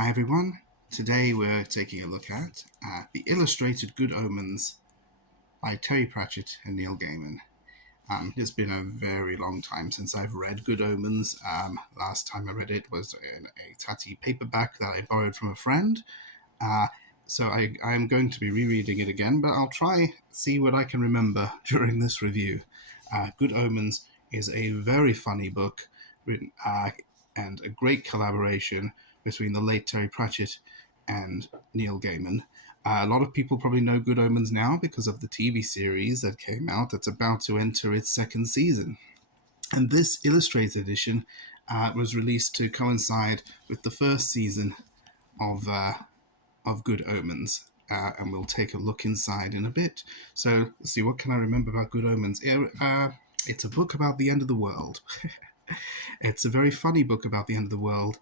Hi everyone, today we're taking a look at the illustrated Good Omens by Terry Pratchett and Neil Gaiman. It's been a very long time since I've read Good Omens. Last time I read it was in a tatty paperback that I borrowed from a friend. So I'm going to be rereading it again, but I'll try see what I can remember during this review. Good Omens is a very funny book written and a great collaboration between the late Terry Pratchett and Neil Gaiman. A lot of people probably know Good Omens now because of the TV series that came out that's about to enter its second season. And this illustrated edition was released to coincide with the first season of Good Omens. And we'll take a look inside in a bit. So let's see, what can I remember about Good Omens? It's a book about the end of the world. It's a very funny book about the end of the world,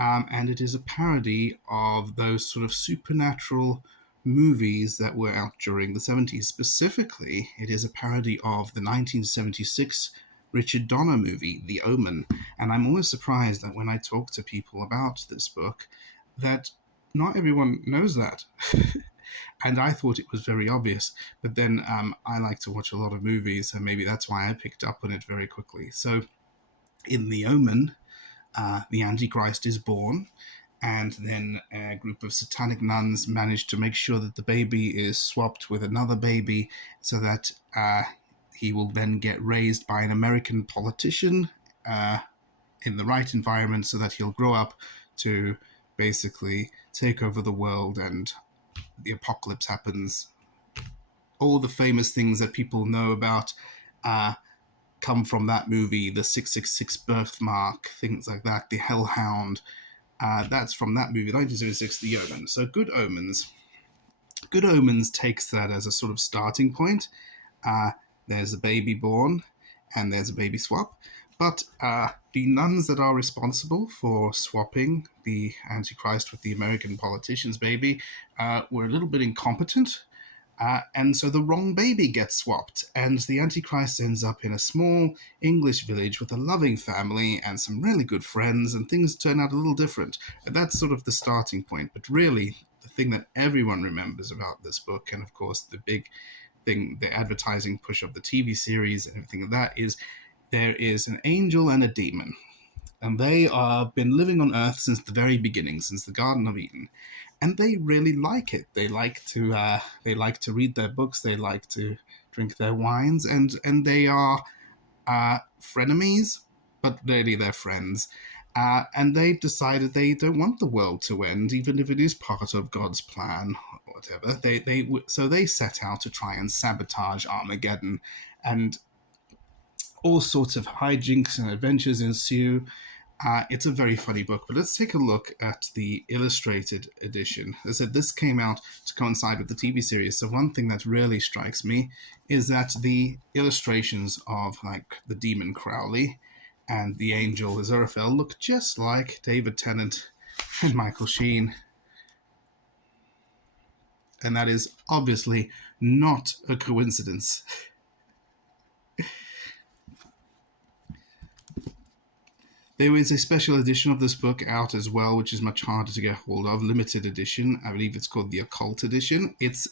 and it is a parody of those sort of supernatural movies that were out during the 70s. Specifically, it is a parody of the 1976 Richard Donner movie, The Omen. And I'm always surprised that when I talk to people about this book, that not everyone knows that. And I thought it was very obvious, but then I like to watch a lot of movies, and maybe that's why I picked up on it very quickly. So in The Omen, the Antichrist is born, and then a group of satanic nuns manage to make sure that the baby is swapped with another baby so that he will then get raised by an American politician in the right environment so that he'll grow up to basically take over the world and the apocalypse happens. All the famous things that people know about come from that movie, the 666 birthmark, things like that, the Hellhound. That's from that movie, 1976, The Omen. So Good Omens. Good Omens takes that as a sort of starting point. There's a baby born, and there's a baby swap. But the nuns that are responsible for swapping the Antichrist with the American politician's baby were a little bit incompetent. And so the wrong baby gets swapped, and the Antichrist ends up in a small English village with a loving family and some really good friends, and things turn out a little different. And that's sort of the starting point. But really, the thing that everyone remembers about this book, and of course the big thing, the advertising push of the TV series and everything like that, is there is an angel and a demon. And they have been living on Earth since the very beginning, since the Garden of Eden, and they really like it. They like to read their books. They like to drink their wines, and they are frenemies, but really they're friends. And they decided they don't want the world to end, even if it is part of God's plan or whatever. So they set out to try and sabotage Armageddon, and all sorts of hijinks and adventures ensue. It's a very funny book, but let's take a look at the illustrated edition. As I said, this came out to coincide with the TV series, so one thing that really strikes me is that the illustrations of, like, the demon Crowley and the angel Aziraphale look just like David Tennant and Michael Sheen. And that is obviously not a coincidence. There is a special edition of this book out as well, which is much harder to get hold of, limited edition. I believe it's called the Occult Edition. It's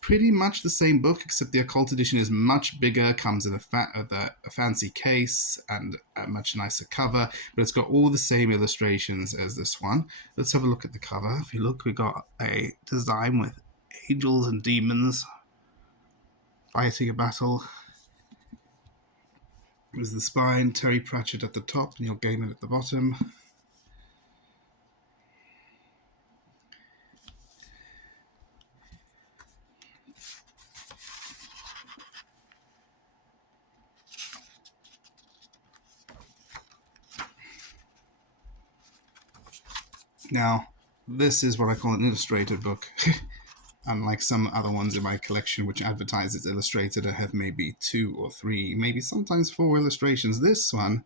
pretty much the same book, except the Occult Edition is much bigger, comes in a fancy case and a much nicer cover, but it's got all the same illustrations as this one. Let's have a look at the cover. If you look, we got a design with angels and demons fighting a battle. There's the spine, Terry Pratchett at the top, Neil Gaiman at the bottom. Now, this is what I call an illustrated book. Unlike some other ones in my collection which advertise it's illustrated and have maybe 2 or 3, maybe sometimes 4 illustrations. This one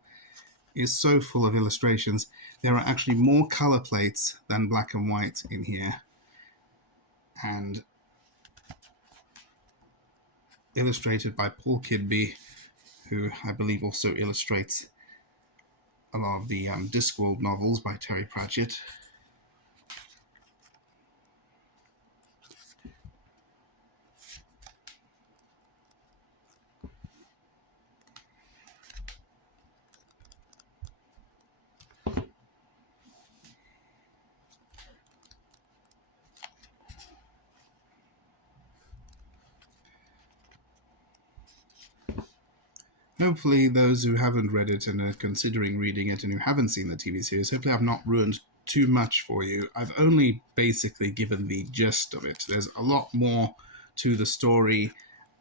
is so full of illustrations. There are actually more color plates than black and white in here. And illustrated by Paul Kidby, who I believe also illustrates a lot of the Discworld novels by Terry Pratchett. hopefully those who haven't read it and are considering reading it and who haven't seen the TV series, hopefully I've not ruined too much for you. I've only basically given the gist of it. There's a lot more to the story,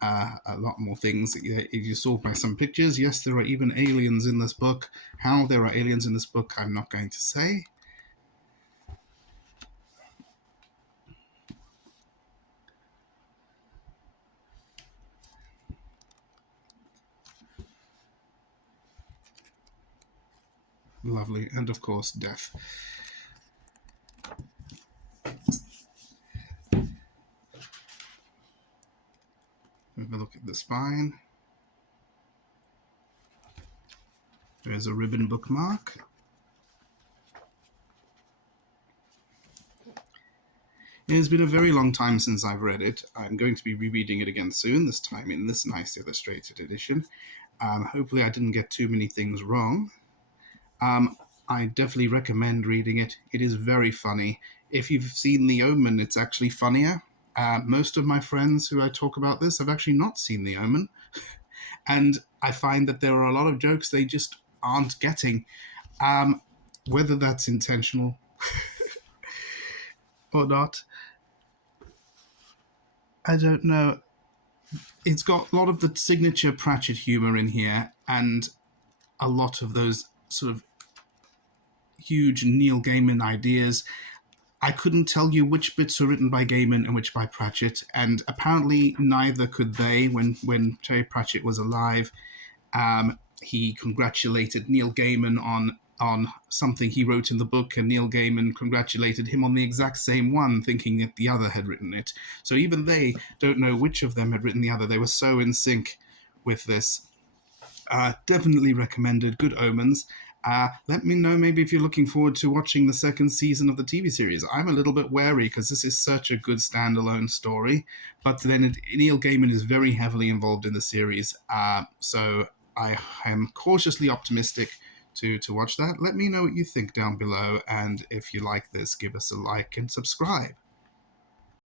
a lot more things. You saw by some pictures, yes, there are even aliens in this book. How there are aliens in this book, I'm not going to say. Lovely. And of course, death. Have a look at the spine. There's a ribbon bookmark. It has been a very long time since I've read it. I'm going to be rereading it again soon, this time in this nice illustrated edition. Hopefully I didn't get too many things wrong. I definitely recommend reading it. It is very funny. If you've seen The Omen, it's actually funnier. Most of my friends who I talk about this have actually not seen The Omen. And I find that there are a lot of jokes they just aren't getting. Whether that's intentional or not, I don't know. It's got a lot of the signature Pratchett humor in here and a lot of those sort of huge Neil Gaiman ideas. I couldn't tell you which bits were written by Gaiman and which by Pratchett, and apparently neither could they when Terry Pratchett was alive. He congratulated Neil Gaiman on something he wrote in the book, and Neil Gaiman congratulated him on the exact same one, thinking that the other had written it. So even they don't know which of them had written the other. They were so in sync with this. Definitely recommended. Good Omens. Let me know maybe if you're looking forward to watching the second season of the TV series. I'm a little bit wary because this is such a good standalone story, but then Neil Gaiman is very heavily involved in the series, so I am cautiously optimistic to watch that. Let me know what you think down below, and if you like this, give us a like and subscribe.